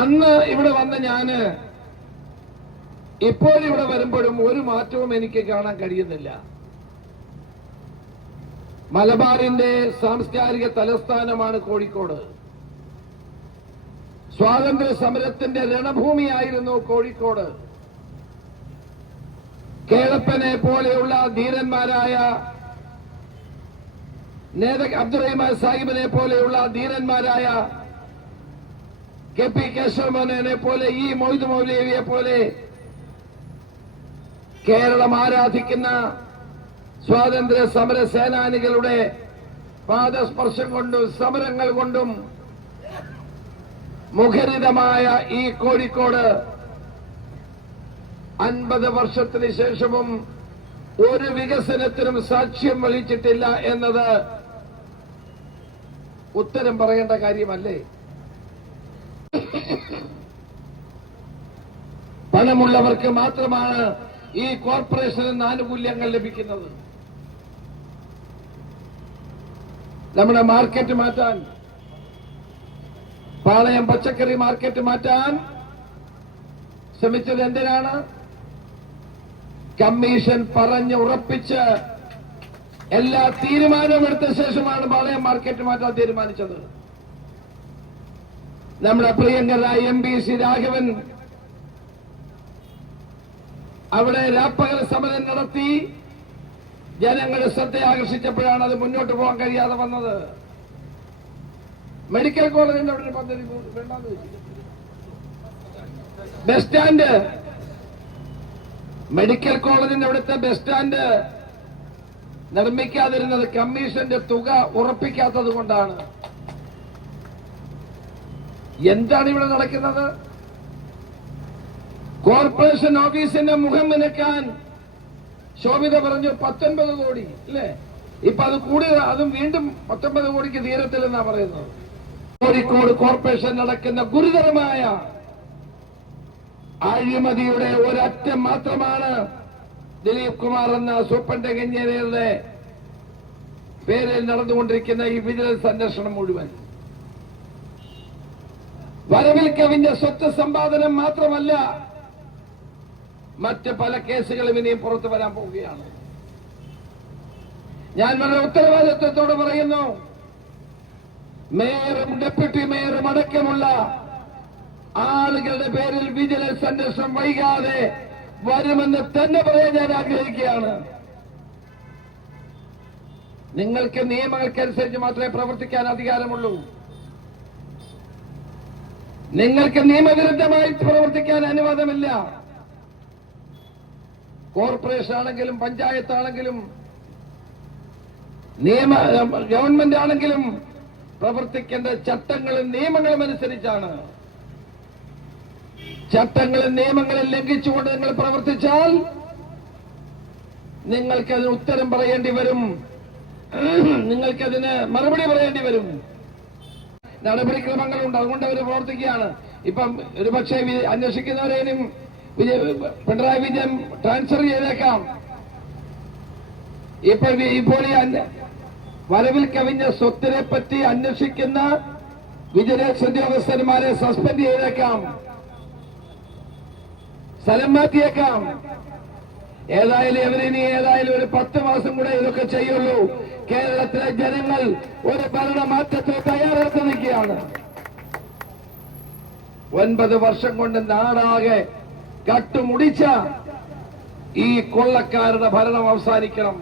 അന്ന് ഇവിടെ വന്ന ഞാൻ ഇപ്പോൾ ഇവിടെ വരുമ്പോഴും ഒരു മാറ്റവും എനിക്ക് കാണാൻ കഴിയുന്നില്ല. മലബാറിന്റെ സാംസ്കാരിക തലസ്ഥാനമാണ് കോഴിക്കോട്. സ്വാതന്ത്ര്യ സമരത്തിന്റെ രണഭൂമിയായിരുന്നു കോഴിക്കോട്. കേളപ്പനെ പോലെയുള്ള ധീരന്മാരായ നേത അബ്ദുറഹിമാൻ സാഹിബിനെ പോലെയുള്ള ധീരന്മാരായ കെ പി കേശവമോഹനെ പോലെ ഈ മൊയ്ത് മൗലവിയെ പോലെ കേരളം ആരാധിക്കുന്ന സ്വാതന്ത്ര്യ സമര സേനാനികളുടെ പാദസ്പർശം കൊണ്ടും സമരങ്ങൾ കൊണ്ടും മുഖരിതമായ ഈ കോഴിക്കോട് അൻപത് വർഷത്തിന് ശേഷവും ഒരു വികസനത്തിനും സാക്ഷ്യം വഹിച്ചിട്ടില്ല എന്നത് ഉത്തരം പറയേണ്ട കാര്യമല്ലേ? പണമുള്ളവർക്ക് മാത്രമാണ് ഈ കോർപ്പറേഷനിൽ നിന്ന് ആനുകൂല്യങ്ങൾ ലഭിക്കുന്നത്. നമ്മുടെ മാർക്കറ്റ് മാറ്റാൻ പാളയം പച്ചക്കറി മാർക്കറ്റ് മാറ്റാൻ ശ്രമിച്ചത് എന്തിനാണ്? കമ്മീഷൻ പറഞ്ഞ് ഉറപ്പിച്ച് എല്ലാ തീരുമാനവും എടുത്ത ശേഷമാണ് പാളയം മാർക്കറ്റ് മാറ്റാൻ തീരുമാനിച്ചത്. നമ്മുടെ പ്രിയങ്കരായ എം പി സി രാഘവൻ അവിടെ രാപ്പകൽ സമരം നടത്തി. ജനങ്ങളുടെ ശ്രദ്ധ ആകർഷിച്ചപ്പോഴാണ് അത് മുന്നോട്ട് പോകാൻ കഴിയാതെ വന്നത്. മെഡിക്കൽ കോളേജിന്റെ അവിടെ പദ്ധതി ബസ് സ്റ്റാൻഡ്. മെഡിക്കൽ കോളേജിന്റെ അവിടുത്തെ ബസ് സ്റ്റാൻഡ് നിർമ്മിക്കാതിരുന്നത് കമ്മീഷന്റെ തുക ഉറപ്പിക്കാത്തത് കൊണ്ടാണ്. എന്താണ് ഇവിടെ നടക്കുന്നത്? കോർപ്പറേഷൻ ഓഫീസിന്റെ മുഖം നനയ്ക്കാൻ ശോഭിത പറഞ്ഞു പത്തൊൻപത് കോടി അല്ലേ ഇപ്പൊ അത് കൂടി അതും വീണ്ടും പത്തൊമ്പത് കോടിക്ക് തീരത്തില്ലെന്നാ പറയുന്നത്. കോഴിക്കോട് കോർപ്പറേഷൻ നടക്കുന്ന ഗുരുതരമായ അഴിമതിയുടെ ഒരറ്റം മാത്രമാണ് ദിലീപ് കുമാർ എന്ന സൂപ്രണ്ടിംഗ് എഞ്ചിനീയറുടെ പേരിൽ നടന്നുകൊണ്ടിരിക്കുന്ന ഈ വിജിലൻസ് അന്വേഷണം മുഴുവൻ. വരവിൽ കവിഞ്ഞ സ്വത്ത് സമ്പാദനം മാത്രമല്ല മറ്റ് പല കേസുകളും ഇനിയും പുറത്തു വരാൻ പോവുകയാണ്. ഞാൻ വളരെ ഉത്തരവാദിത്വത്തോട് പറയുന്നു മേയറും ഡെപ്യൂട്ടി മേയറും അടക്കമുള്ള ആളുകളുടെ പേരിൽ വിജിലൻസ് അന്വേഷണം വൈകാതെ വരുമെന്ന് തന്നെ പറയാൻ ഞാൻ ആഗ്രഹിക്കുകയാണ്. നിങ്ങൾക്ക് നിയമങ്ങൾക്കനുസരിച്ച് മാത്രമേ പ്രവർത്തിക്കാൻ അധികാരമുള്ളൂ. നിങ്ങൾക്ക് നിയമവിരുദ്ധമായി പ്രവർത്തിക്കാൻ അനുവാദമില്ല. കോർപ്പറേഷൻ ആണെങ്കിലും പഞ്ചായത്ത് ആണെങ്കിലും നിയമ ഗവൺമെന്റ് ആണെങ്കിലും പ്രവർത്തിക്കേണ്ട ചട്ടങ്ങളും നിയമങ്ങളും അനുസരിച്ചാണ്. ചട്ടങ്ങളും നിയമങ്ങളും ലംഘിച്ചുകൊണ്ട് നിങ്ങൾ പ്രവർത്തിച്ചാൽ നിങ്ങൾക്കതിന് ഉത്തരം പറയേണ്ടി വരും. നിങ്ങൾക്കതിന് മറുപടി പറയേണ്ടി വരും. നടപടിക്രമങ്ങളുണ്ട് അതുകൊണ്ട് അവർ പ്രവർത്തിക്കുകയാണ്. ഇപ്പം ഒരുപക്ഷെ അന്വേഷിക്കുന്നവരേനും പിണറായി വിജയൻ ട്രാൻസ്ഫർ ചെയ്തേക്കാം. ഇപ്പൊ ഇപ്പോൾ ഈ വരവിൽ കവിഞ്ഞ സ്വത്തിനെ പറ്റി അന്വേഷിക്കുന്ന വിജിലൻസ് ഉദ്യോഗസ്ഥന്മാരെ സസ്പെൻഡ് ചെയ്തേക്കാം. സ്ഥലം മാറ്റിയേക്കാം. ഏതായാലും ഇവരിനി ഏതായാലും ഒരു പത്ത് മാസം കൂടെ ഇതൊക്കെ ചെയ്യുള്ളൂ. കേരളത്തിലെ ജനങ്ങൾ ഒരു ഭരണമാറ്റത്തിന് തയ്യാറെടുത്ത് നിൽക്കുകയാണ്. ഒൻപത് വർഷം കൊണ്ട് നാടാകെ കട്ടുമുടിച്ച ഈ കൊള്ളക്കാരുടെ ഭരണം അവസാനിക്കണം.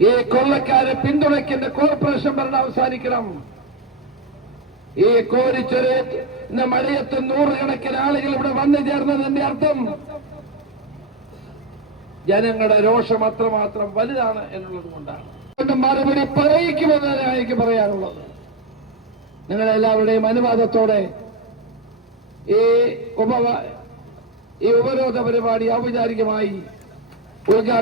ഈ കൊള്ളക്കാരെ പിന്തുണയ്ക്കുന്ന കോർപ്പറേഷൻ ഭരണം അവസാനിക്കണം. ഈ കോരിച്ചൊരു മഴയത്ത് നൂറുകണക്കിന് ആളുകൾ ഇവിടെ വന്നു ചേർന്നതിന്റെ അർത്ഥം ജനങ്ങളുടെ രോഷം അത്രമാത്രം വലുതാണ് എന്നുള്ളത് കൊണ്ടാണ്. മറുപടി പറയിക്കുമെന്നാണ് എനിക്ക് പറയാനുള്ളത്. നിങ്ങളെല്ലാവരുടെയും അനുവാദത്തോടെ ഈ ഉപ ഈ ഉപരോധ പരിപാടി ഔപചാരികമായി ഉദ്ഘാടനം